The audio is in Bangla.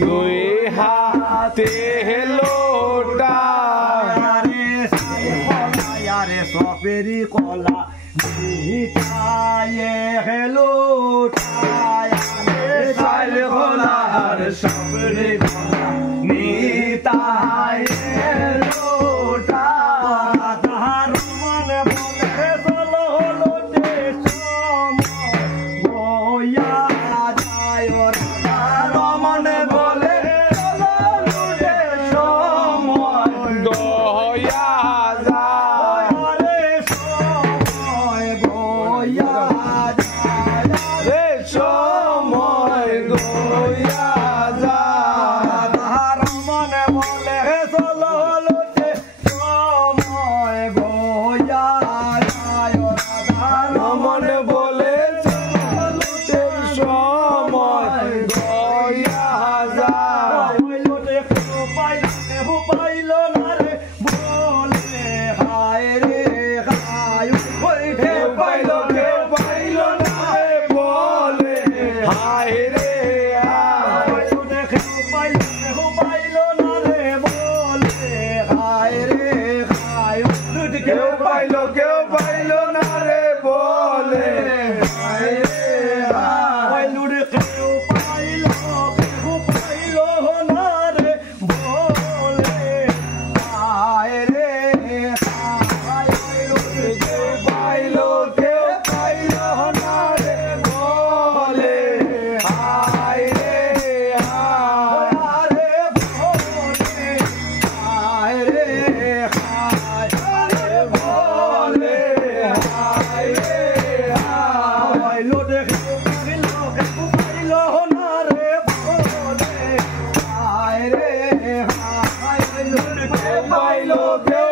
দুই হাতে লোটা সপেরি কলা নিতায়ে হেলোটায় সাইল কলার সপেরি কলা নিতায়ে লোটা তাহার মনে বলে চলো লোটে সম বয়া যায় মনে বলে চলো লুটে সময় গয়া যায় রে সময় বয়া যায় রে সময় গয়া যায় তাহার মনে বলে চলো লোটে সময় বয়া যায় মনে বলে চলো লুটে সময় গয়া যায় পাইল না রে বলে হায় রে হায় কেউ পাইল না রে বলে হায় রে পাইল না রে বলে হায় রে হায় কেউ পাইল না রে বলে হায় রে লুড়ে কেউ পাইল না রে বলে হায় রে হায় কেউ পাইল না রে বলে হায় রে Bye.